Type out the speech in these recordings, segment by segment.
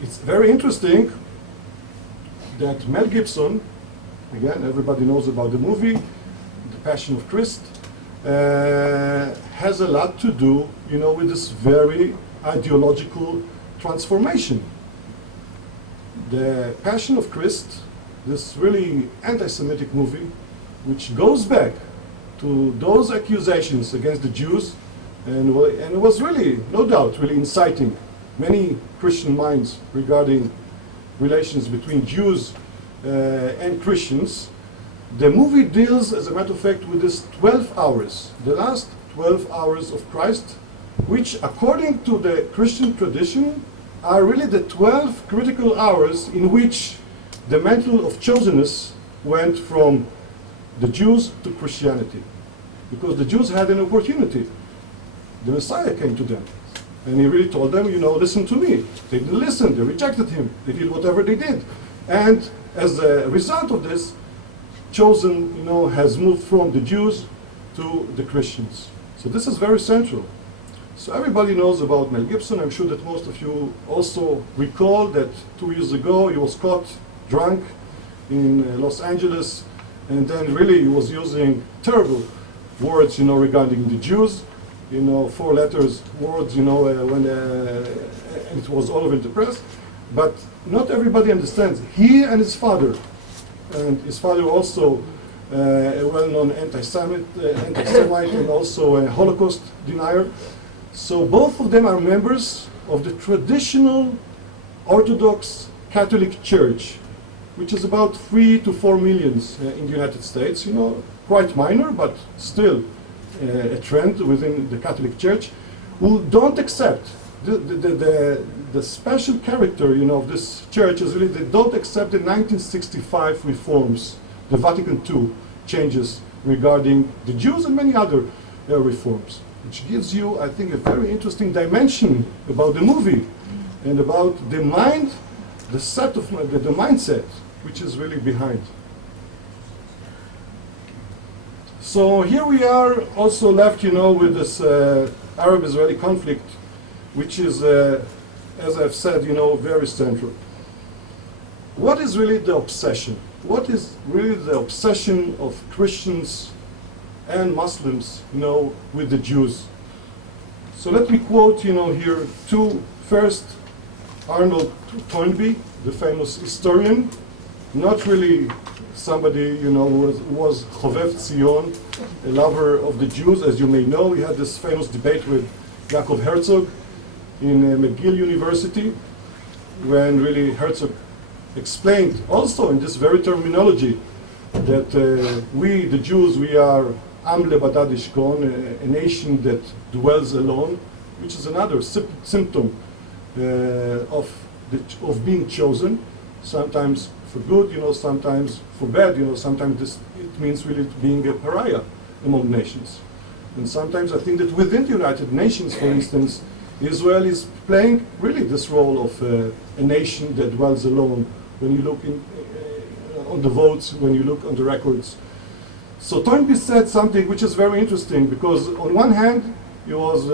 it's very interesting that Mel Gibson, again, everybody knows about the movie, The Passion of Christ, has a lot to do, with this very ideological transformation. The Passion of Christ, this really anti-Semitic movie, which goes back to those accusations against the Jews, and it was really, no doubt, really inciting many Christian minds regarding relations between Jews and Christians. The movie deals, as a matter of fact, with this 12 hours, the last 12 hours of Christ, which, according to the Christian tradition, are really the 12 critical hours in which the mantle of chosenness went from the Jews to Christianity. Because the Jews had an opportunity. The Messiah came to them. And he really told them, listen to me. They didn't listen. They rejected him. They did whatever they did. And as a result of this, chosen, has moved from the Jews to the Christians. So this is very central. So everybody knows about Mel Gibson. I'm sure that most of you also recall that 2 years ago he was caught drunk in Los Angeles, and then really he was using terrible words, regarding the Jews. 4 letters words, when it was all over the press. But not everybody understands. He and his father also a well-known anti-Semite and also a Holocaust denier. So both of them are members of the traditional Orthodox Catholic Church, which is about 3 to 4 million in the United States. Quite minor, but still a trend within the Catholic Church, who don't accept the special character, of this church is really they don't accept the 1965 reforms, the Vatican II changes regarding the Jews and many other reforms, which gives you, I think, a very interesting dimension about the movie and about the mind, the mindset, which is really behind. So here we are also left, with this Arab-Israeli conflict, which is, as I've said, very central. What is really the obsession? What is really the obsession of Christians and Muslims, with the Jews? So let me quote, here first, Arnold Toynbee, the famous historian, not really somebody, who was Chovev Tzion, a lover of the Jews, as you may know. He had this famous debate with Yaakov Herzog in McGill University, when really Herzog explained, also in this very terminology, that we, the Jews, we are Am lebadad yishkon, a nation that dwells alone, which is another symptom of being chosen, sometimes for good, sometimes for bad, sometimes it means really being a pariah among nations. And sometimes I think that within the United Nations, for instance, Israel is playing really this role of a nation that dwells alone when you look on the votes, when you look on the records. So Toynbee said something which is very interesting, because on one hand he was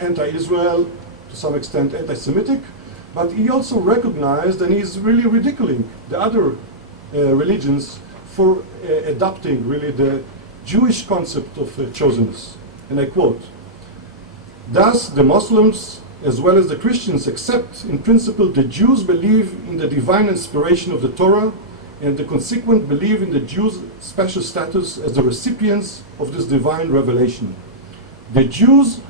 anti-Israel, to some extent anti-Semitic, but he also recognized, and he's really ridiculing the other religions for adopting really the Jewish concept of chosenness. And I quote, "Thus the Muslims as well as the Christians accept in principle the Jews believe in the divine inspiration of the Torah and the consequent believe in the Jews' special status as the recipients of this divine revelation. The Jews'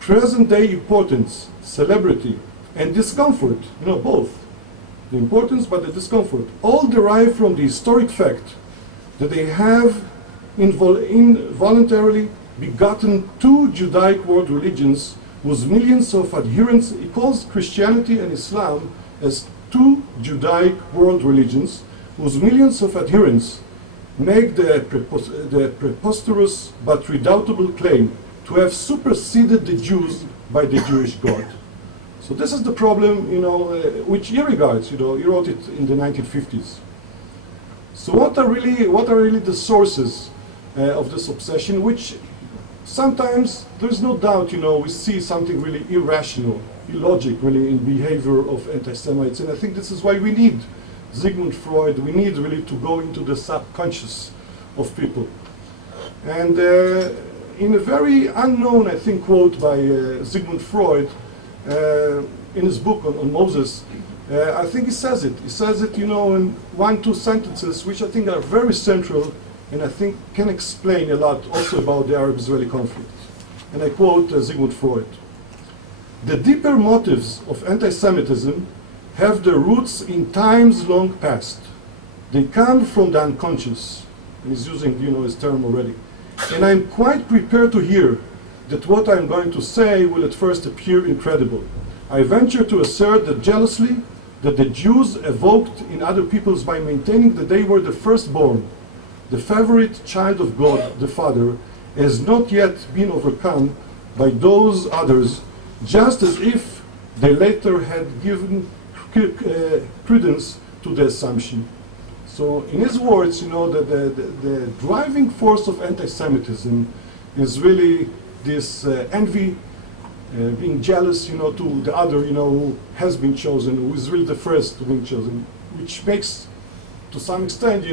present-day importance, celebrity, and discomfort, both, the importance but the discomfort, all derive from the historic fact that they have involuntarily begotten 2 Judaic world religions whose millions of adherents." He calls Christianity and Islam as 2 Judaic world religions whose millions of adherents make the preposterous but redoubtable claim to have superseded the Jews by the Jewish God. So this is the problem, which he regards. He wrote it in the 1950s. So what are really the sources of this obsession, which sometimes there's no doubt, we see something really irrational, illogic, really, in behavior of anti-Semites. And I think this is why we need Sigmund Freud. We need really to go into the subconscious of people. And in a very unknown, I think, quote by Sigmund Freud, in his book on Moses, I think he says it. He says it, in 1-2 sentences, which I think are very central, and I think can explain a lot also about the Arab-Israeli conflict. And I quote Sigmund Freud: "The deeper motives of anti-Semitism have their roots in times long past. They come from the unconscious." And he's using, his term already. "And I'm quite prepared to hear that what I'm going to say will at first appear incredible. I venture to assert that jealously that the Jews evoked in other peoples by maintaining that they were the firstborn, the favorite child of God, the Father, has not yet been overcome by those others, just as if they later had given credence to the assumption." So in his words, the driving force of anti-Semitism is really this envy, being jealous, to the other, who has been chosen, who is really the first to be chosen, which makes, to some extent,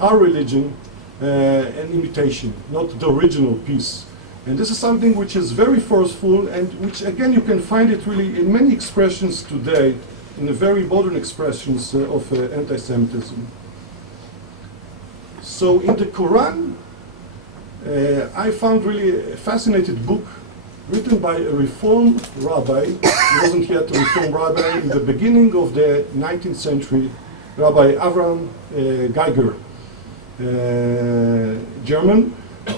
our religion an imitation, not the original piece. And this is something which is very forceful, and which, again, you can find it really in many expressions today, in the very modern expressions of anti-Semitism. So in the Quran, I found really a fascinating book written by a Reform rabbi. He wasn't yet a Reform rabbi in the beginning of the 19th century, Rabbi Avraham Geiger, German,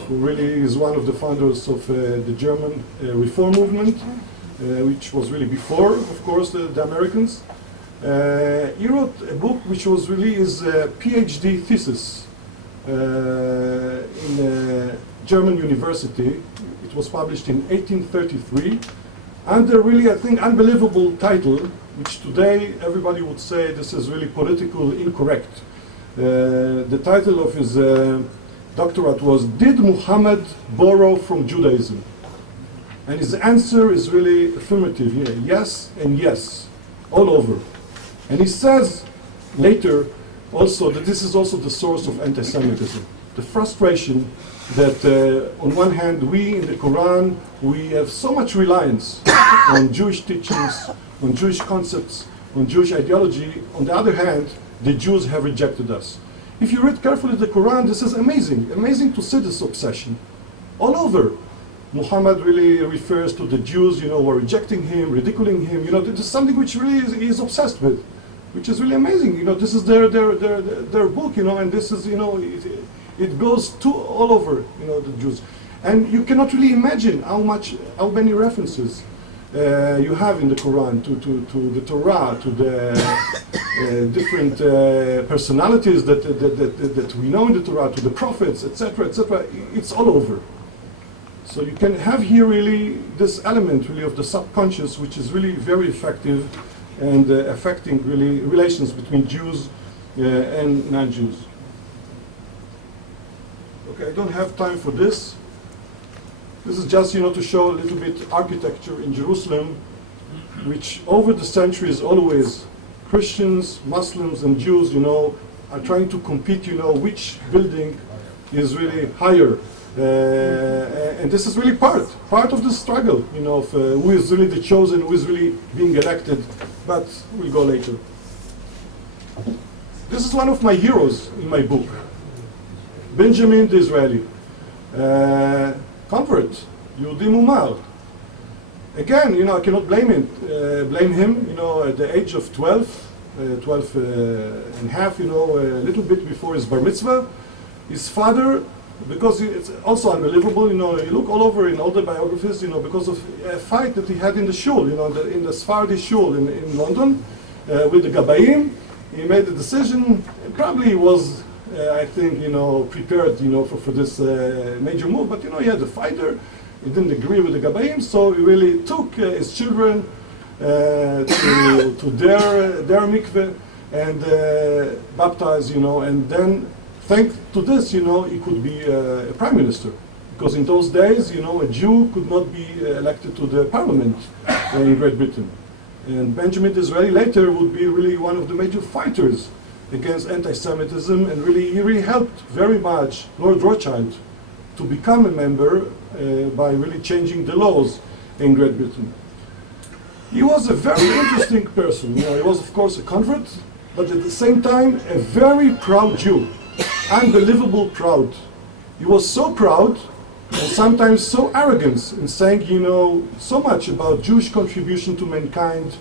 who really is one of the founders of the German Reform movement, which was really before, of course, the Americans. He wrote a book which was really his Ph.D. thesis in German University. It was published in 1833 under really, I think, unbelievable title, which today everybody would say this is really politically incorrect. The title of his doctorate was, "Did Muhammad borrow from Judaism?" And his answer is really affirmative here, yes and yes, all over. And he says later also that this is also the source of anti-Semitism. The frustration that on one hand we in the Quran, we have so much reliance on Jewish teachings, on Jewish concepts, on Jewish ideology. On the other hand, the Jews have rejected us. If you read carefully the Quran, this is amazing, amazing to see this obsession. All over, Muhammad really refers to the Jews, who are rejecting him, ridiculing him. This is something which really he is obsessed with, which is really amazing. This is their book, and this is, it goes all over, the Jews. And you cannot really imagine how many references you have in the Quran to the Torah, to the different personalities that we know in the Torah, to the prophets, etc., etc. It's all over. So you can have here really this element really of the subconscious, which is really very effective and affecting really relations between Jews and non-Jews. Okay, I don't have time for this. This is just, to show a little bit architecture in Jerusalem, which over the centuries always Christians, Muslims, and Jews, are trying to compete, which building is really higher. And this is really part of the struggle, of who is really the chosen, who is really being elected. But we'll go later. This is one of my heroes in my book, Benjamin the Israeli. Convert, Yehudi Mumar. Again, I cannot blame him. At the age of 12 and a half, a little bit before his bar mitzvah, his father, because it's also unbelievable, you look all over in all the biographies, because of a fight that he had in the shul, in the Sephardi shul in London, with the Gabayim. He made the decision, probably was, I think, prepared, for this major move, but, he had a fighter. He didn't agree with the Gabayim, so he really took his children to their mikveh and baptized, and then thanks to this, he could be a prime minister. Because in those days, you know, a Jew could not be elected to the parliament in Great Britain. And Benjamin Disraeli later would be really one of the major fighters against anti-Semitism, and he really helped very much Lord Rothschild to become a member by really changing the laws in Great Britain. He was a very interesting person. You know, he was, of course, a convert, but at the same time, a very proud Jew. Unbelievable proud. He was so proud, and sometimes so arrogant in saying, you know, so much about Jewish contribution to mankind,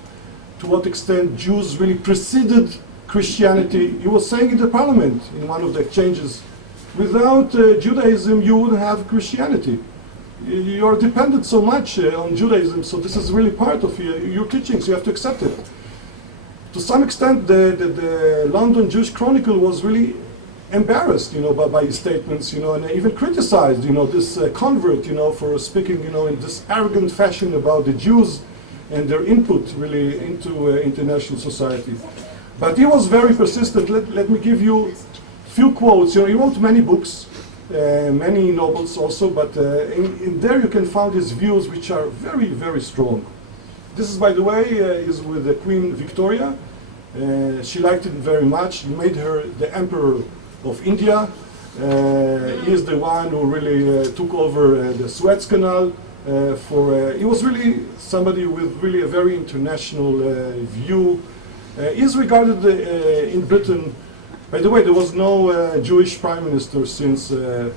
to what extent Jews really preceded Christianity. He was saying in the parliament, in one of the exchanges, without Judaism, you wouldn't have Christianity. You are dependent so much on Judaism, so this is really part of your teachings, you have to accept it. To some extent, the London Jewish Chronicle was really embarrassed, you know, by his statements, you know, and even criticized, you know, this convert, you know, for speaking, you know, in this arrogant fashion about the Jews and their input really into international society. But he was very persistent. Let me give you a few quotes. You know, he wrote many books, many novels also, but in there you can find his views, which are very, very strong. This is, by the way, is with the Queen Victoria. She liked it very much. He made her the Emperor of India. He is the one who really took over the Suez Canal. He was really somebody with really a very international view. He is regarded in Britain. By the way, there was no Jewish prime minister since the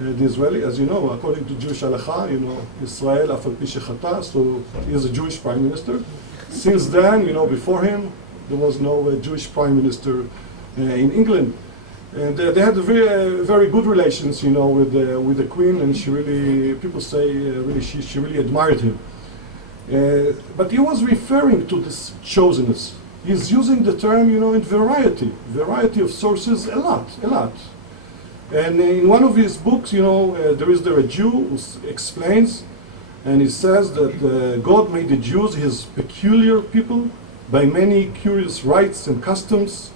Israeli, as you know, according to Jewish halacha, you know, Israel af al pi shechata, so he is a Jewish prime minister. Since then, you know, before him, there was no Jewish prime minister in England. And they had very good relations, you know, with the Queen, and she really, people say, really she really admired him. But he was referring to this chosenness. He's using the term, you know, in variety of sources, a lot. And in one of his books, you know, there is a Jew who explains, and he says that God made the Jews his peculiar people by many curious rites and customs.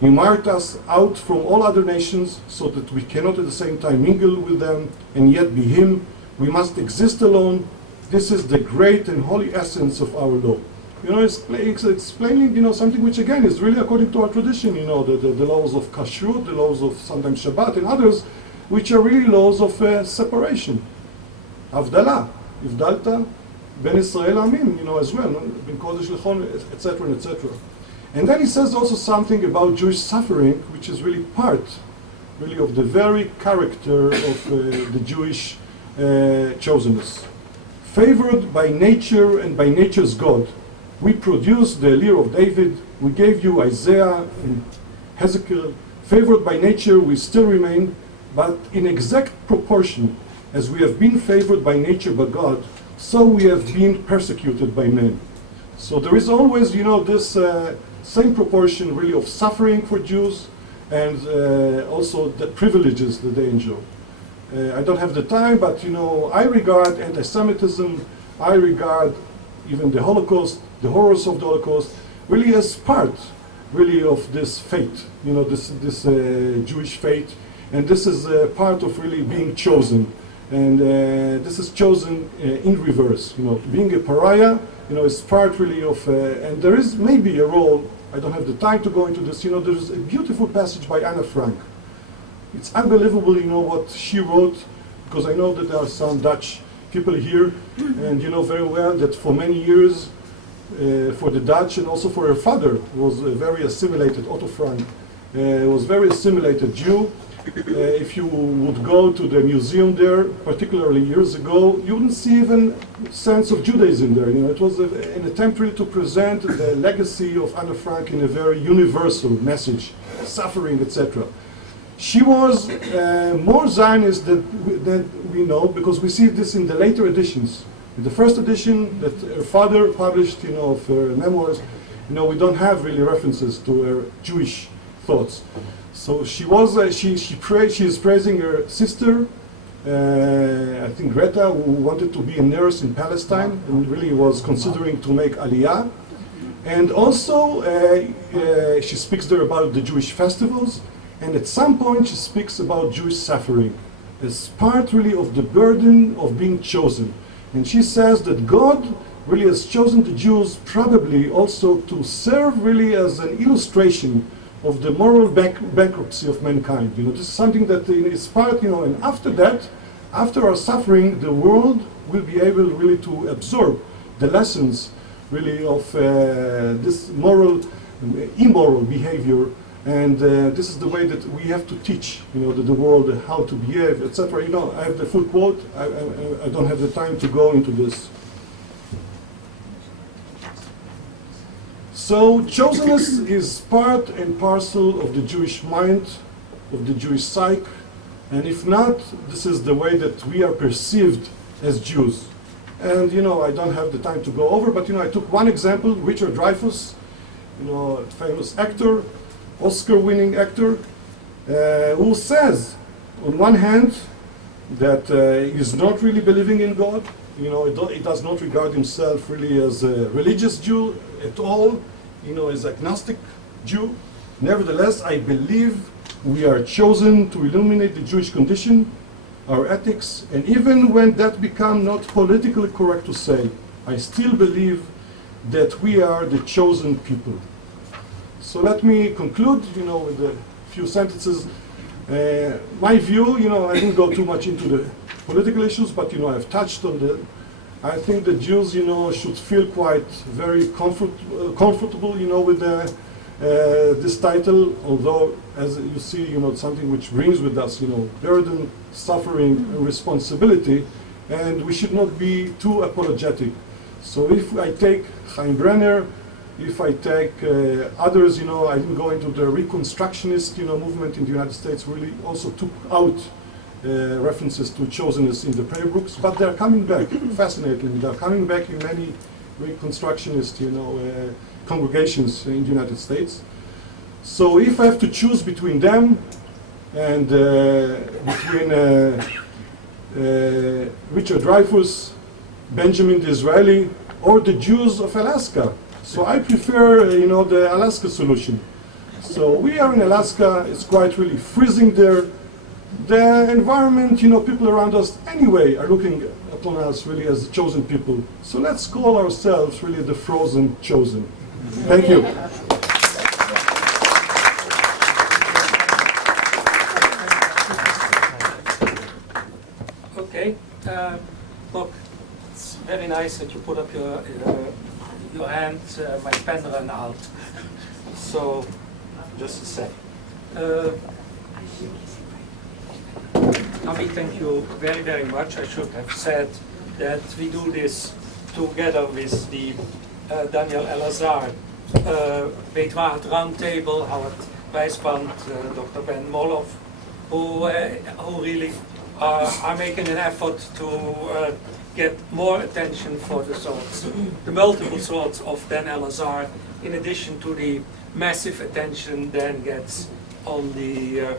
He marked us out from all other nations so that we cannot at the same time mingle with them and yet be him. We must exist alone. This is the great and holy essence of our law. You know, it's explaining, you know, something which again is really according to our tradition, you know, the laws of kashrut, the laws of sometimes Shabbat and others, which are really laws of separation. Havdalah, Ivdalta, Ben Israel Amin, you know, as well, Ben Kodesh Lechon, etc., etc. And then he says also something about Jewish suffering, which is really part, really, of the very character of the Jewish chosenness. Favored by nature and by nature's God, we produced the Lear of David, we gave you Isaiah and Hezekiel. Favored by nature, we still remain, but in exact proportion as we have been favored by nature by God, so we have been persecuted by men. So there is always, you know, this same proportion really of suffering for Jews and also the privileges that they enjoy. I don't have the time, but, you know, I regard anti-Semitism, I regard even the Holocaust, the horrors of the Holocaust, really as part, really, of this fate, you know, this Jewish fate, and this is part of really being chosen, and this is chosen in reverse, you know, being a pariah, you know, is part really of, and there is maybe a role, I don't have the time to go into this, you know, there's a beautiful passage by Anna Frank. It's unbelievable, you know, what she wrote, because I know that there are some Dutch people here, and you know very well that for many years, for the Dutch and also for her father, was a very assimilated, Otto Frank, was very assimilated Jew. If you would go to the museum there, particularly years ago, you wouldn't see even sense of Judaism there. You know, it was an attempt really to present the legacy of Anna Frank in a very universal message, suffering, etc. She was more Zionist than we know, because we see this in the later editions. In the first edition that her father published, you know, of her memoirs, you know, we don't have really references to her Jewish thoughts. So she was, she is praising her sister, I think Greta, who wanted to be a nurse in Palestine and really was considering to make Aliyah. And also she speaks there about the Jewish festivals, and at some point she speaks about Jewish suffering. as part really of the burden of being chosen. And she says that God really has chosen the Jews probably also to serve really as an illustration of the moral bankruptcy of mankind. You know, this is something that is part, you know, and after that, after our suffering, the world will be able really to absorb the lessons really of this immoral behavior, and this is the way that we have to teach, you know, the world how to behave, etc. You know, I have the full quote. I don't have the time to go into this. So chosenness is part and parcel of the Jewish mind, of the Jewish psyche, and if not, this is the way that we are perceived as Jews. And you know, I don't have the time to go over, but you know, I took one example, Richard Dreyfuss, you know, famous actor, Oscar-winning actor, who says, on one hand, that he's not really believing in God. You know, he does not regard himself really as a religious Jew at all. You know, as agnostic Jew. Nevertheless, I believe we are chosen to illuminate the Jewish condition, our ethics, and even when that becomes not politically correct to say, I still believe that we are the chosen people. So let me conclude, you know, with a few sentences. My view, you know, I didn't go too much into the political issues, but you know, I've touched on the. I think the Jews, you know, should feel quite very comfortable, you know, with this title. Although, as you see, you know, it's something which brings with us, you know, burden, suffering, and responsibility, and we should not be too apologetic. So if I take Chaim Brenner, if I take others, you know, I didn't go into the Reconstructionist, you know, movement in the United States. Really, also took out references to chosenness in the prayer books, but they're coming back. Fascinatingly, they're coming back in many Reconstructionist, you know, congregations in the United States. So if I have to choose between them and between Richard Dreyfuss, Benjamin Disraeli, or the Jews of Alaska, so I prefer, you know, the Alaska solution. So we are in Alaska. It's quite really freezing there. The environment, you know, people around us anyway are looking upon us really as the chosen people. So let's call ourselves really the frozen chosen. Thank you. Okay. Look, it's very nice that you put up your hand. My pen ran out. So, just a sec. Avi, thank you very, very much. I should have said that we do this together with the Daniel Elazar Beetwaard Roundtable, Howard Wijsband, Dr. Ben Moloff, who really are making an effort to get more attention for the thoughts, the multiple thoughts of Dan Elazar, in addition to the massive attention Dan gets on the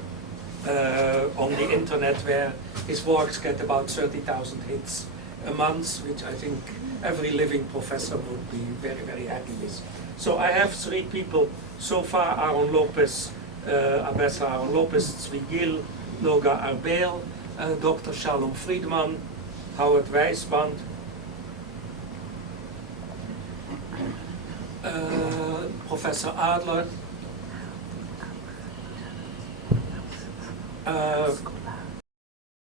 internet, where his works get about 30,000 hits a month, which I think every living professor would be very, very happy with. So I have three people so far: Aaron Lopez, Abessa Aaron Lopez, Tzvi Gil, Noga Arbel, Dr. Shalom Friedman, Howard Wijsband, Professor Adler,